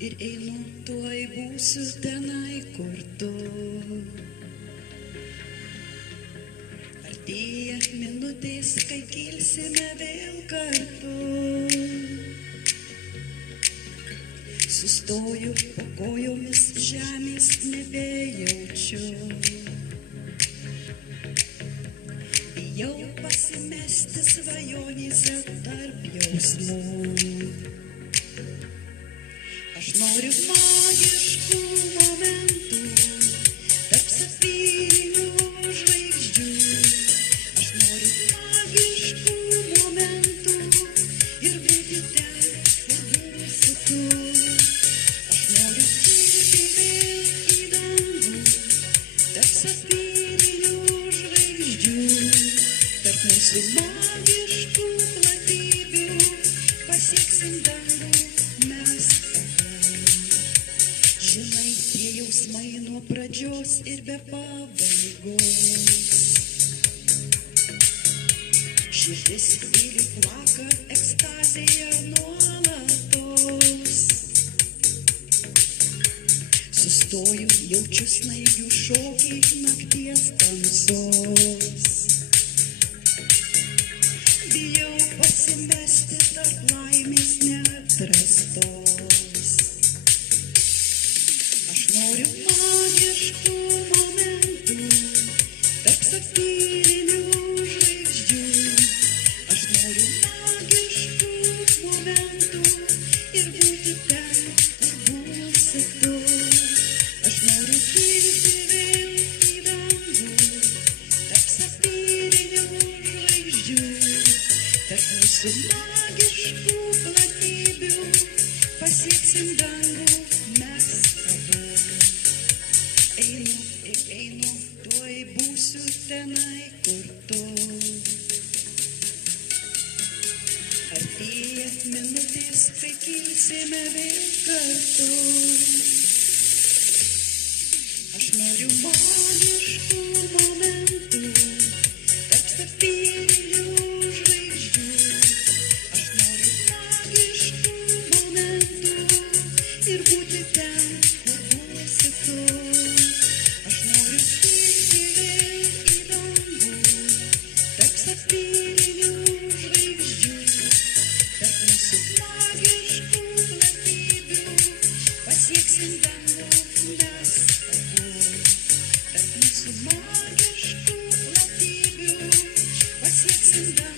ir einu, tuoj būsiu tenai, kur tu. Artėja minutės, kai kilsime vėl kartu. Sustoju po kojomis, žemės nebejaučiu. Bijau pasimesti svajonėse tarp jausmų. Aš noriu magiškų momentų, tarp sapfyrinių žvaigždžių. Aš noriu magiškų momentų ir būti ten, kur būsi tu. Aš noriu kilti vėl į dangų, tarp sapfyrinių žvaigždžių. Tarp mūsų magiškų platybių pasieksim dangų mes. Žinai, tie jausmai nuo pradžios ir be pabaigos. Širdis tyli plaka ekstazėje nuolatos. Sustoju, jaučiu snaigių šokį nakties tamsos. Bijau pasimesti tarp laimės neatrastos. Aš noriu magiškų momentų, tarp sapfyrinių žvaigždžių. Aš noriu magiškų momentų ir būti ten, kur būsi tu. Aš noriu kilti vėl į dangų, tarp sapfyrinių žvaigždžių. Tarp mūsų magiškų platybių pasieksim dangų mes abu. Einu ir einu, tuoj būsiu tenai, kur tu. Artėja minutės, kai kilsime vėl kartu. Aš noriu magiškų momentų, tarp sapfyrinių žvaigždžių. Aš noriu magiškų momentų ir būti ten, kur būsi tu. Aš noriu kilti vėl į dangų, tarp sapfyrinių žvaigždžių. Tarp mūsų magiškų platybių pasieksim dangų mes abu. Tarp mūsų magiškų platybių pasieksim dangų.